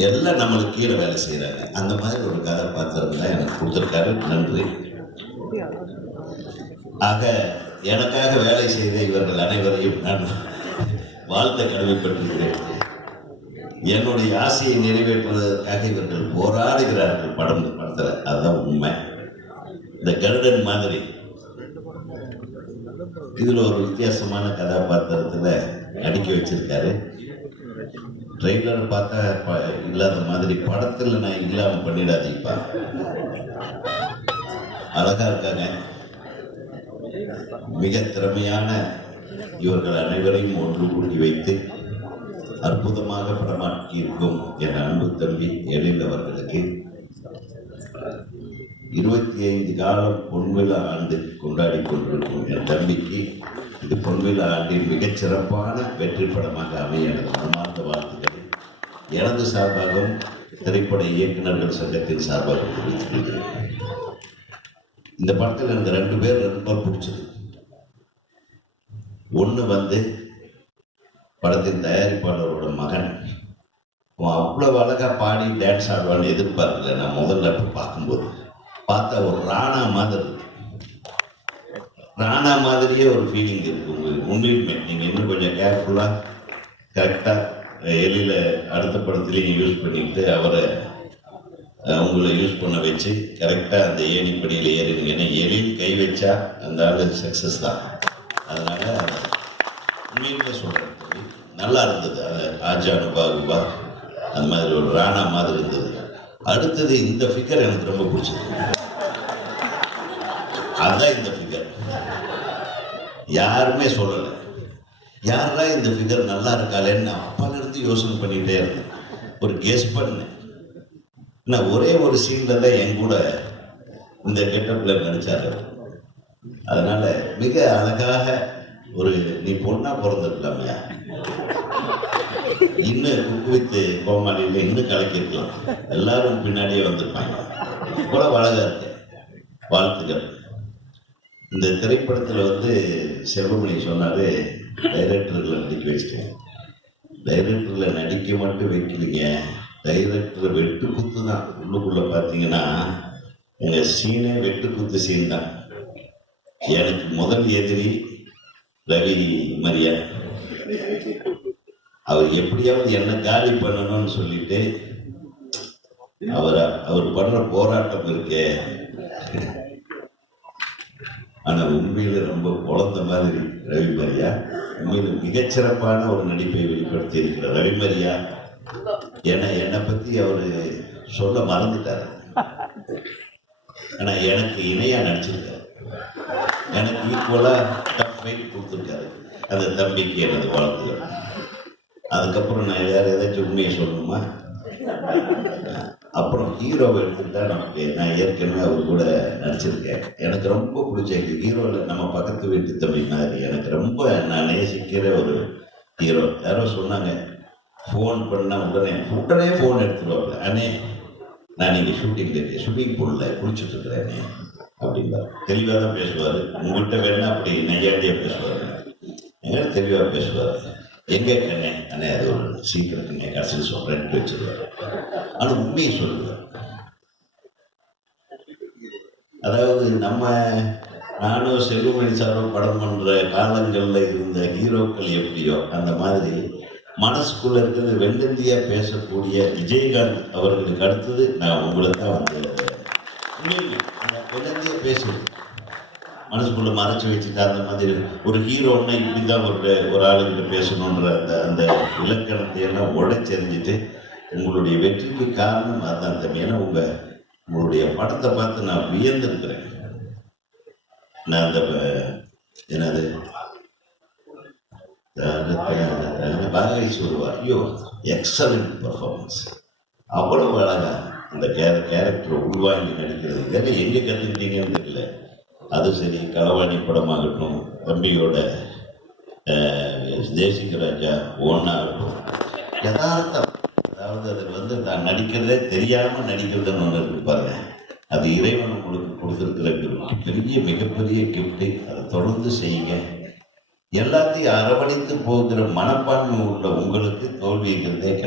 எல்லாம் நம்மளுக்கு கீழே வேலை செய்கிறாங்க அந்த மாதிரி ஒரு கதாபாத்திரம் தான் எனக்கு கொடுத்துருக்காரு. நன்றி. ஆக எனக்காக வேலை செய்த இவர்கள் அனைவரையும் நான் வாழ்த்த கடமைப்பட்டிருக்கிறேன். என்னுடைய ஆசையை நிறைவேற்றுவதற்காக இவர்கள் போராடுகிறார்கள். படம் படத்தில். அதுதான் உண்மை. இந்த கருடன் மாதிரி. இதில் ஒரு வித்தியாசமான கதாபாத்திரத்தில் நடிக்க வச்சிருக்காரு. ட்ரெய்லர் பார்த்தா ப- இல்லாத மாதிரி படத்தில் நான் இல்லாமல் பண்ணிடாதீப்பா. அழகா இருக்காங்க. மிக திறமையான இவர்கள் அனைவரையும் ஒன்று கூடி வைத்து அற்புதமாக படமாக்கி இருக்கும் என் அன்பு தம்பி எழில் அவர்களுக்கு இருபத்தி ஐந்து காலம் பொன்விழா ஆண்டு கொண்டாடி கொண்டிருக்கும் என் தம்பிக்கு இது பொன்விழா ஆண்டின் மிகச் சிறப்பான வெற்றி படமாக அமைய எனது மனமார்ந்த வாழ்த்துக்கள். எனது சார்பாகவும் திரைப்பட இயக்குநர்கள் சங்கத்தின் சார்பாகவும் தெரிவித்துக் கொள்கிறேன் இந்த படத்தில் எனக்கு ரெண்டு பேர் ரொம்ப பிடிச்சது. ஒன்று வந்து படத்தின் தயாரிப்பாளரோட மகன். அவன் அவ்வளோ அழகாக பாடி டான்ஸ் ஆடுவான்னு எதிர்பார்க்கல. நான் முதல்ல இப்போ பார்க்கும்போது பார்த்தா ஒரு ராணா மாதிரி. ராணா மாதிரியே ஒரு ஃபீலிங் இருக்கு. உங்களுக்கு உண்மையுமே நீங்கள் இன்னும் கொஞ்சம் கேர்ஃபுல்லாக கரெக்டாக எலியில் அடுத்த படத்துலையும் யூஸ் பண்ணிட்டு அவரை அவங்கள உங்களை யூஸ் பண்ண வச்சு கரெக்டாக அந்த ஏணிப்படியில் ஏறினீங்கன்னா எலியில் கை வச்சா அந்த ஆள் சக்ஸஸ் தான். அதனால் உண்மையிலே சொல்கிறேன் நல்லா இருந்தது. அது ஆஜானு பாகுபா அந்த மாதிரி ஒரு ராணா மாதிரி இருந்தது. அடுத்தது இந்த ஃபிகர் எனக்கு ரொம்ப பிடிச்சது. அதுதான் இந்த ஃபிகர் யாருமே சொல்லலை. யாரா இந்த ஃபிகர் நல்லா இருக்காளேன்னு நான் அப்பாலிருந்து யோசனை பண்ணிகிட்டே இருந்தேன். ஒரு கெஸ் பண்ணேன். நான் ஒரே ஒரு சீனில் தான் என் கூட இந்த கெட்டப்பில் நடிச்சாரு அதனால் மிக அழகாக ஒரு நீ பொண்ணாக பிறந்திருக்கலாமையா. இன்னும் குக்கு வித்து கோமாளியில் இன்னும் கலக்கிருக்கலாம் எல்லாரும் பின்னாடியே வந்திருப்பாங்க. கூட அழகாக இருக்கு. வாழ்த்துக்கள். இந்த திரைப்படத்தில் வந்து செல்வமணி சொன்னார் டைரக்டர்களை நடிக்க வச்சிட்டேன். டைரக்டரில் நடிக்க மட்டும் வைக்கலைங்க. டைரக்டர் வெட்டு குத்து தான். உள்ளுக்குள்ளே பார்த்தீங்கன்னா எங்கள் சீனே வெட்டு குத்து சீன் தான். எனக்கு முதல் எதிரி ரவி மரியா. அவர் எப்படியாவது என்ன காலி பண்ணணும்னு சொல்லிட்டு அவர் அவர் பண்ணுற போராட்டம் இருக்கே. ஆனா உண்மையில ரொம்ப குழந்த மாதிரி ரவி மரியா. உண்மையில மிகச்சிறப்பான ஒரு நடிப்பை வெளிப்படுத்தி இருக்கிறார் ரவிமரியா என்னை என்னை அவர் சொல்ல மறந்துட்டாரு. ஆனால் எனக்கு இணையாக நடிச்சிருக்காரு. எனக்கு ஈக்குவலாக டஃப் ஃபைட் கொடுத்துருக்காரு. அந்த தம்பிக்கு எனது வாழ்த்துக்கள். அதுக்கப்புறம் நான் வேறு ஏதாச்சும் உண்மையை சொல்லணுமா? அப்புறம் ஹீரோவை எடுத்துக்கிட்டா நமக்கு நான் ஏற்கனவே அவர் கூட நடிச்சிருக்கேன். எனக்கு ரொம்ப பிடிச்ச ஹீரோவில் நம்ம பக்கத்து வீட்டு தம்பி மாதிரி எனக்கு ரொம்ப நான் நேசிக்கிற ஒரு ஹீரோ. யாரோ சொன்னாங்க ஃபோன் பண்ணால் உடனே உடனே ஃபோன் எடுத்துருவாங்க அண்ணே நான் இங்கே ஷூட்டிங் இருக்கேன் ஷூட்டிங் பூலில் குளிச்சுட்டு இருக்கிறேனே தெளிவாக தான் பேசுவார். உங்கள்கிட்ட வேணா அப்படி நையாண்டியாக பேசுவார். எங்கே தெளிவாக பேசுவார்? எங்கே இருக்கண்ணே அண்ணே அது ஒரு சீக்கிரத்துங்க கடைசியில் சொல்கிறேன்னு வச்சிருவார் ஆனால் உண்மையை சொல்லுவார் அதாவது நம்ம நானும் செல்வமணி சாரும் படம் பண்ணுற காலங்களில் இருந்த ஹீரோக்கள் எப்படியோ அந்த மாதிரி மனசுக்குள்ள இருக்கிறது வெள்ளந்தியா பேசக்கூடிய விஜயகாந்த் அவர்களுக்கு அடுத்தது நான் உங்களை தான் வந்து உண்மையிலே, வெள்ளந்தியா பேசுவேன் மனசுக்குள்ள மறைச்சு வச்சுட்டு அந்த மாதிரி ஒரு ஹீரோன்னா இப்படிதான் ஒரு ஒரு ஆளுகிட்ட பேசணுன்ற அந்த அந்த இலக்கணத்தை எல்லாம் உடைச்செறிஞ்சிட்டு உங்களுடைய வெற்றிக்கு காரணம் அதுதான் தம்பி ஏன்னா உங்கள் உங்களுடைய படத்தை பார்த்து நான் வியந்திருக்கிறேன். நான் அந்த என்னது? பாகை சொல்லுவார் ஐயோ எக்ஸலண்ட் பர்ஃபார்மன்ஸ் அவ்வளவு அழகா அந்த கேர கேரக்டர் உள்வாங்கி நடிக்கிறது. இதெல்லாம் எங்கே கற்றுக்கிட்டீங்கன்னு தெரியல. அது சரி களவாணி படமாகட்டும் தம்பியோட தேசிக ராஜா ஒன்றாகட்டும் யதார்த்தம். அதாவது அதில் வந்து நான் நடிக்கிறதே தெரியாமல் நடிக்கிறதுன்னு ஒன்று இருக்கு பாருங்க. அது இறைவன் உங்களுக்கு கொடுத்துருக்கிற gift. பெரிய மிகப்பெரிய கிஃப்ட்டு அதை தொடர்ந்து செய்யுங்க. எல்லாத்தையும் அரவணைத்து போகிற மனப்பான்மை உள்ள உங்களுக்கு தோல்விங்கிறதே கிடையாது.